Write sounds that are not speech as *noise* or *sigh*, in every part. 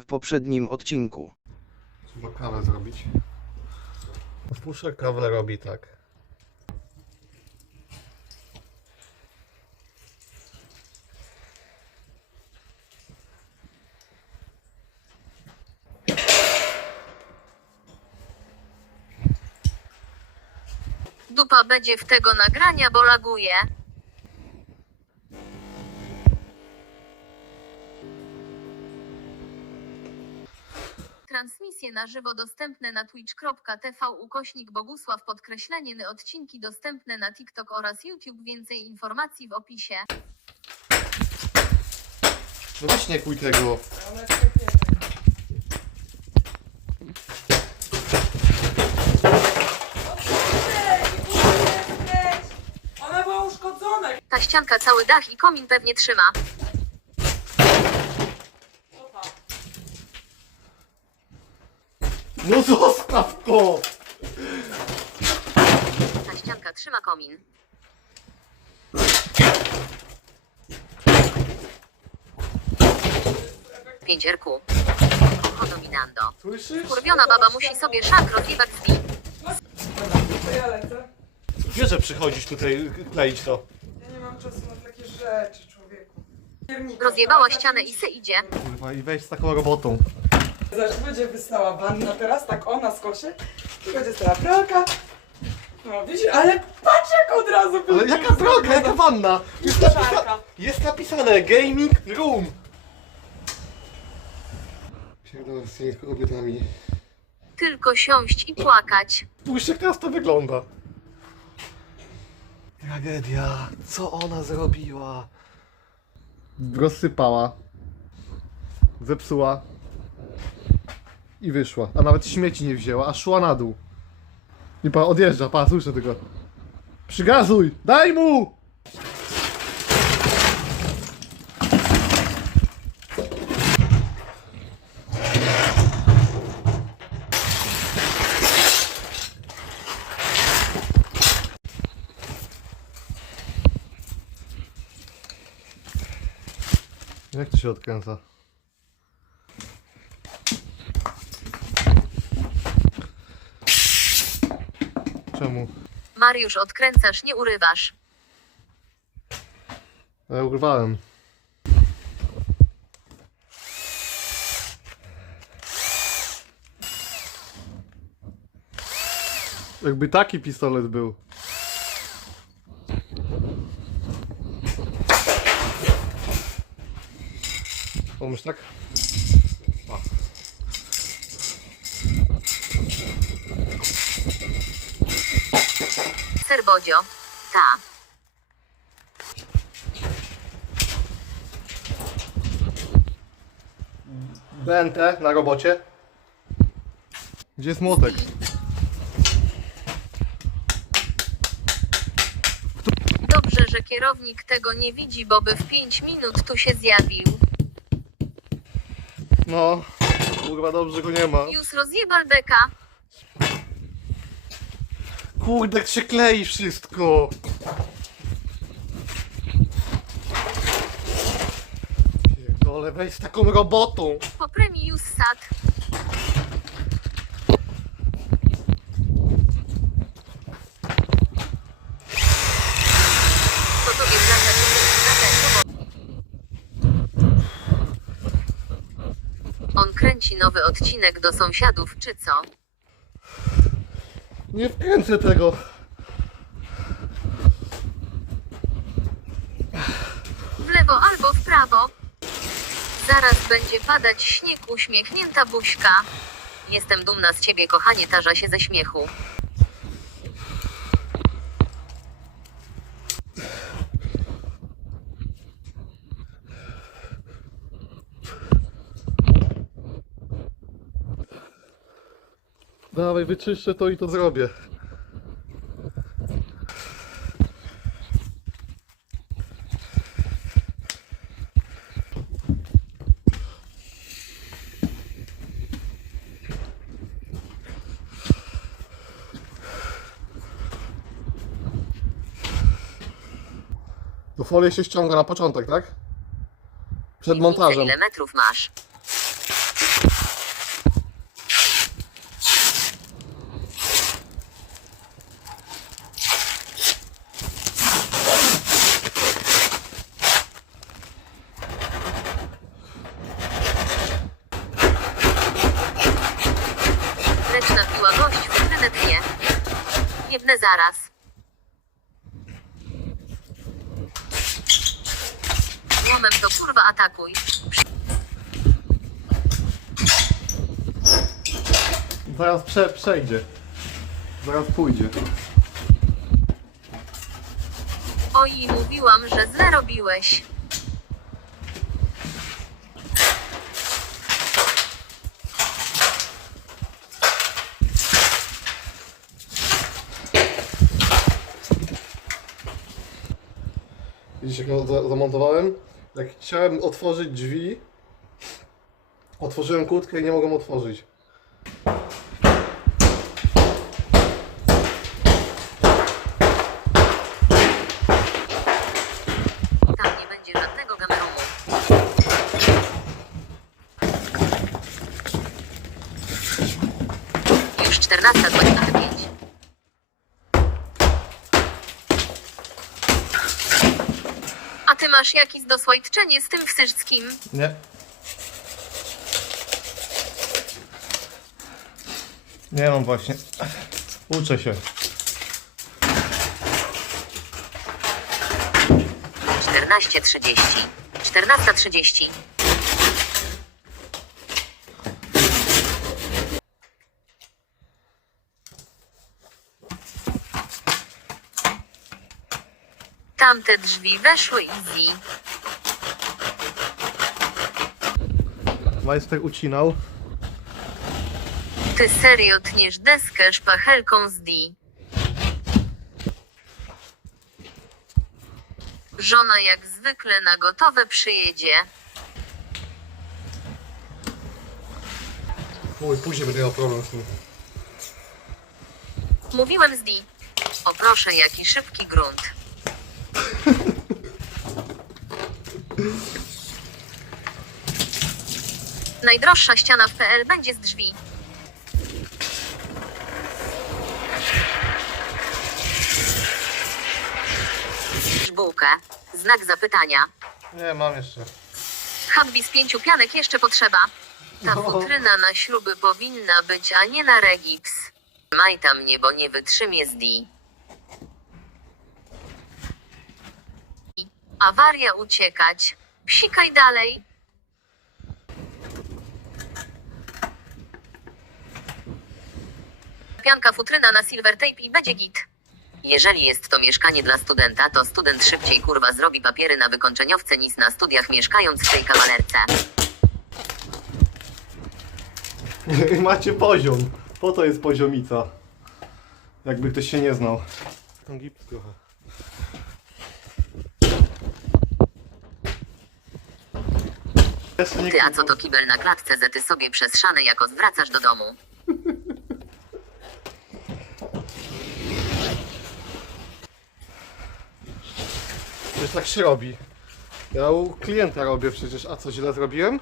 w poprzednim odcinku. Trzeba kawę zrobić. Puszek kawę robi tak. Dupa będzie w tego nagrania, bo laguje. Transmisje na żywo dostępne na twitch.tv ukośnik Bogusław podkreślenie ny odcinki dostępne na TikTok oraz YouTube. Więcej informacji w opisie. No weź nie kuj tego. Uszkodzona. Ta ścianka cały dach i komin pewnie trzyma. No zostaw to! Ta ścianka trzyma komin. Pięcierku. Dominando. Słyszysz? Kurwiona baba musi sobie szak rozjebać drzwi. To ja lecę. Wiesz, że przychodzisz tutaj kleić to. Ja nie mam czasu na takie rzeczy, człowieku. Piernika. Rozjebała ścianę i se idzie. Kurwa, i weź z taką robotą. Zaraz będzie wystała wanna teraz, tak ona skosie. Tu będzie stała pralka. No widzisz, ale patrz jak od razu Ale jaka droga, jaka wanna? Jest, napisa jest napisane gaming room. Pierdolę z tymi kobietami. Tylko siąść i płakać. Spójrz jak teraz to wygląda. Tragedia. Co ona zrobiła? Rozsypała. Zepsuła. I wyszła. A nawet śmieci nie wzięła, a szła na dół. I pa, odjeżdża, pa, słyszę tylko. Przygazuj! Daj mu! Jak to się odkręca? Czemu? Mariusz, odkręcasz, nie urywasz. Ja urwałem. Jakby taki pistolet był. Pomyśl tak? Serbodzio. Ta. BNT na robocie. Gdzie jest młotek? Dobrze, że kierownik tego nie widzi, bo by w 5 minut tu się zjawił. No, kurwa dobrze go nie ma. Już rozjebal beka. Kurde, jak się klei wszystko. Pierdolę, weź z taką robotą. Po premii już sad. To tobie wracać za ten, bo... On kręci nowy odcinek do sąsiadów, czy co? Nie wkręcę tego. W lewo albo w prawo. Zaraz będzie padać śnieg, uśmiechnięta buźka. Jestem dumna z ciebie, kochanie, tarza się ze śmiechu. Dawaj, wyczyszczę to i to zrobię. To folię się ściąga na początek, tak? Przed montażem. Ile metrów masz? jebnę zaraz. Łomem to kurwa atakuj. Zaraz prze, przejdzie. Zaraz pójdzie. Oj, mówiłam, że źle robiłeś. Widzicie, jak ją za- zamontowałem? Jak chciałem otworzyć drzwi, otworzyłem kurtkę i nie mogłem otworzyć. Tam nie będzie żadnego gamerumu. Już 14.25. A ty masz jakieś dosłajczenie z tym wszystkim? Nie. Nie mam właśnie. Uczę się. 14.30. 14.30. Tamte drzwi weszły easy. Majster ucinał. Ty serio tniesz deskę szpachelką z D. Żona jak zwykle na gotowe przyjedzie. Mój, później będę miał problem z tym. Mówiłem z D. O proszę, jaki szybki grunt. Najdroższa ściana w PL będzie z drzwi. Żbułkę. Znak zapytania. Nie, mam jeszcze. Habbi z pięciu pianek jeszcze potrzeba. Ta No. futryna na śruby powinna być, a nie na regips. Maj tam mnie, bo nie wytrzymie z D. Awaria uciekać. Psikaj dalej. Pianka futryna na silver tape i będzie git. Jeżeli jest to mieszkanie dla studenta, to student szybciej kurwa zrobi papiery na wykończeniowce niż na studiach mieszkając w tej kawalerce. *laughs* Macie poziom. Po to jest poziomica. Jakby ktoś się nie znał. Tam gips trochę. Jeszcze nie Ty, a co to kibel na klatce, że ty sobie przez szany jako zwracasz do domu? Przecież tak się robi. Ja u klienta robię przecież, a co źle zrobiłem?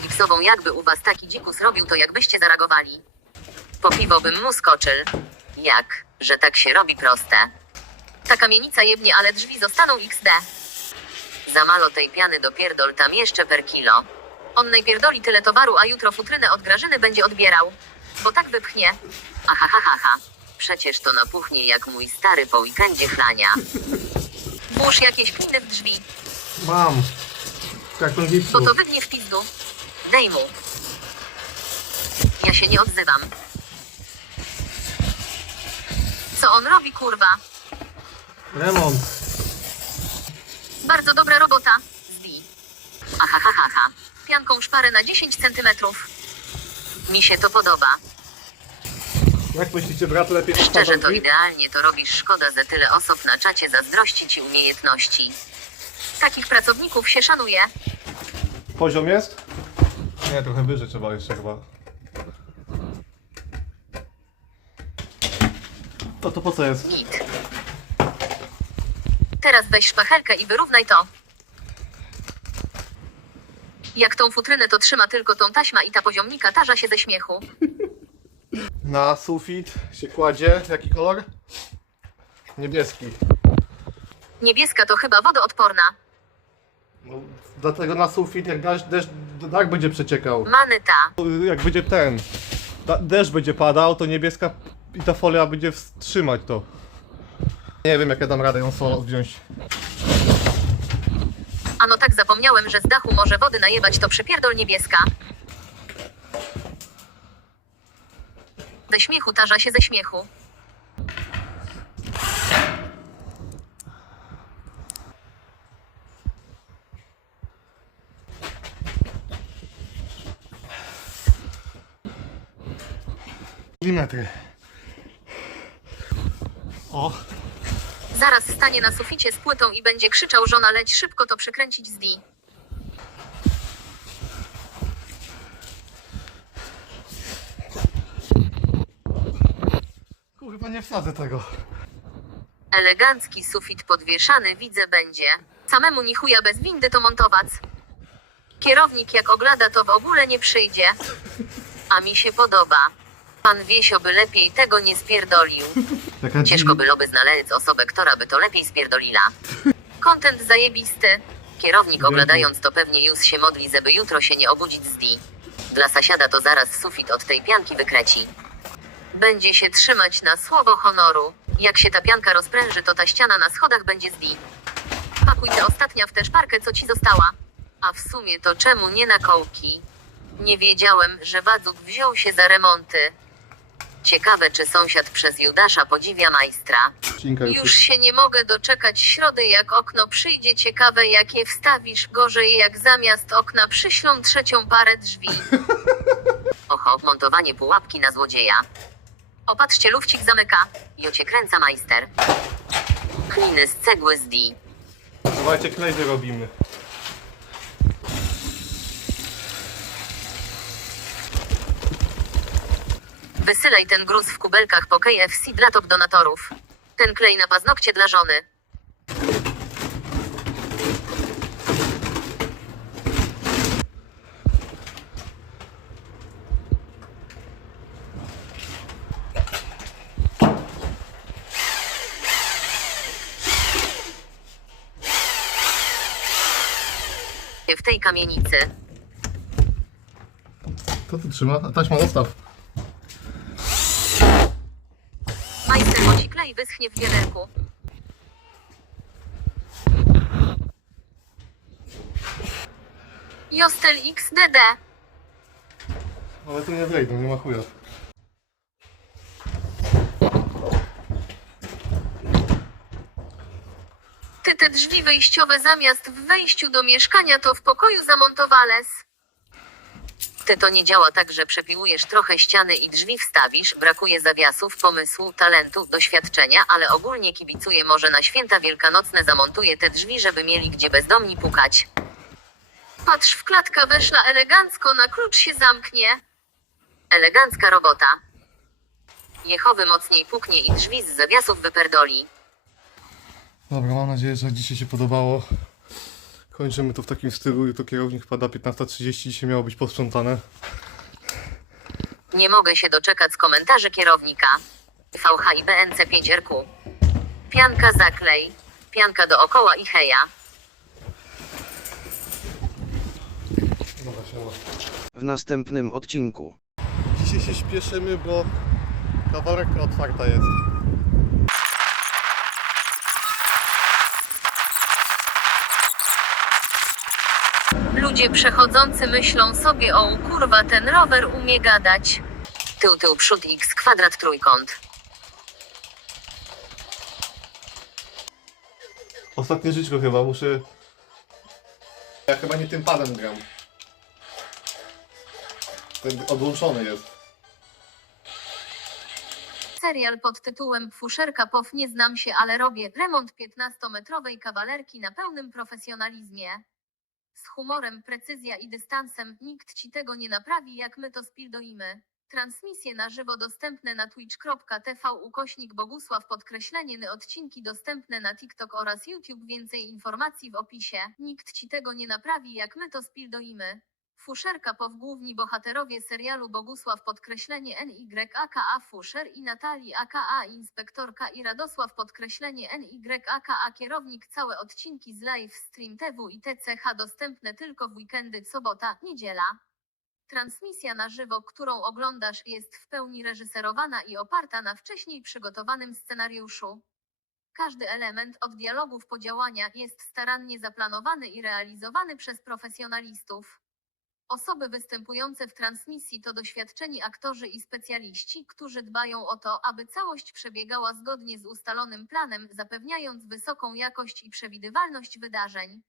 Gipsową jakby u was taki dzikus robił, to jakbyście zareagowali. Po piwo bym mu skoczył. Jak, że tak się robi proste. Ta kamienica jebnie, ale drzwi zostaną XD. Za malo tej piany dopierdol tam jeszcze per kilo. On najpierdoli tyle towaru, a jutro futrynę od Grażyny będzie odbierał. Bo tak wypchnie. Aha, ha, ha, ha. Przecież to napuchnie jak mój stary po weekendzie chlania. Włóż jakieś kliny w drzwi. Mam. Bo to wydnie w pizdu. Dej mu. Ja się nie odzywam. Co on robi, kurwa? Remont. Bardzo dobra robota. Zbi. Aha, ha, ha, ha. Pianką szparę na 10 centymetrów. Mi się to podoba. Jak myślicie, brat lepiej Szczerze to idealnie to robisz. Szkoda, że tyle osób na czacie zazdrości ci umiejętności. Takich pracowników się szanuje. Poziom jest? Nie, trochę wyżej trzeba jeszcze chyba. To to po co jest? Git. Teraz weź szpachelkę i wyrównaj to. Jak tą futrynę to trzyma tylko tą taśma i ta poziomnika tarza się ze śmiechu. *laughs* Na sufit się kładzie. Jaki kolor? Niebieski. Niebieska to chyba wodoodporna. No, dlatego na sufit, jak deszcz, deszcz tak będzie przeciekał. Manyta. Jak będzie ten, da, deszcz będzie padał, to niebieska i ta folia będzie wstrzymać to. Nie wiem jak ja dam radę ją solo wziąć. Ano tak zapomniałem, że z dachu może wody najebać to przypierdol niebieska. Ze śmiechu tarza się ze śmiechu. Milimetry. O, Zaraz stanie na suficie z płytą i będzie krzyczał żona leć szybko to przekręcić z D. kurwa nie wsadzę tego. Elegancki sufit podwieszany widzę będzie. Samemu ni chuja bez windy to montować. Kierownik jak ogląda to w ogóle nie przyjdzie. A mi się podoba. Pan Wiesio by lepiej tego nie spierdolił. *laughs* Taka Ciężko byłoby znaleźć osobę, która by to lepiej spierdolila. Content zajebisty. Kierownik oglądając to pewnie już się modli, żeby jutro się nie obudzić z D. Dla sasiada to zaraz sufit od tej pianki wykreci. Będzie się trzymać na słowo honoru. Jak się ta pianka rozpręży, to ta ściana na schodach będzie z D. Pakuj tę ostatnia w tę szparkę, co ci została. A w sumie to czemu nie na kołki? Nie wiedziałem, że Wadzuk wziął się za remonty. Ciekawe, czy sąsiad przez Judasza podziwia majstra. Już się nie mogę doczekać środy, jak okno przyjdzie. Ciekawe, jak je wstawisz. Gorzej, jak zamiast okna przyślą trzecią parę drzwi. *laughs* Oho, montowanie pułapki na złodzieja. Opatrzcie, lufcik zamyka. Jocie kręca majster. Kliny z cegły z D. Słuchajcie, klej wyrobimy. Wysylaj ten gruz w kubelkach po KFC dla top donatorów. Ten klej na paznokcie dla żony. W tej kamienicy. To tu trzyma? Taśma zostaw. Klej wyschnie w wiaderku. Jostel XDD. Ale tu nie wejdą, nie ma chuja. Ty te drzwi wejściowe zamiast w wejściu do mieszkania to w pokoju zamontowales. Ty to nie działa tak, że przepiłujesz trochę ściany i drzwi wstawisz, brakuje zawiasów, pomysłu, talentu, doświadczenia, ale ogólnie kibicuję może na święta wielkanocne zamontuję te drzwi, żeby mieli gdzie bezdomni pukać. Patrz w klatka weszła elegancko, na klucz się zamknie. Elegancka robota. Jehowy mocniej puknie i drzwi z zawiasów wyperdoli. Dobra, mam nadzieję, że dzisiaj się podobało. Kończymy to w takim stylu. To kierownik pada 15.30. Dzisiaj miało być posprzątane. Nie mogę się doczekać z komentarzy kierownika. VH i BNC 5RQ. Pianka zaklej. Pianka dookoła i heja. Dobra, siema. w następnym odcinku. Dzisiaj się śpieszymy, bo kawalerka otwarta jest. Ludzie przechodzący myślą sobie o kurwa ten rower umie gadać. Tył tył przód x kwadrat trójkąt. Ostatnie życzko chyba, muszę... Ja chyba nie tym padem gram. Ten odłączony jest. Serial pod tytułem Fuszerka Pow nie znam się, ale robię remont 15-metrowej kawalerki na pełnym profesjonalizmie. Humorem, precyzja i dystansem nikt ci tego nie naprawi, jak my to spildoimy. Transmisje na żywo dostępne na twitch.tv ukośnik Bogusław podkreślenie odcinki dostępne na TikTok oraz YouTube. Więcej informacji w opisie. Nikt ci tego nie naprawi, jak my to spildoimy. Fuszerka Pow główni bohaterowie serialu Bogusław podkreślenie NY aka Fuszer i Natalii aka inspektorka i Radosław podkreślenie NY aka kierownik całe odcinki z live stream TV i TCH dostępne tylko w weekendy sobota, niedziela. Transmisja na żywo, którą oglądasz, jest w pełni reżyserowana i oparta na wcześniej przygotowanym scenariuszu. Każdy element od dialogów po działania jest starannie zaplanowany i realizowany przez profesjonalistów. Osoby występujące w transmisji to doświadczeni aktorzy i specjaliści, którzy dbają o to, aby całość przebiegała zgodnie z ustalonym planem, zapewniając wysoką jakość i przewidywalność wydarzeń.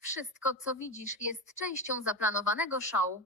Wszystko, co widzisz, jest częścią zaplanowanego show.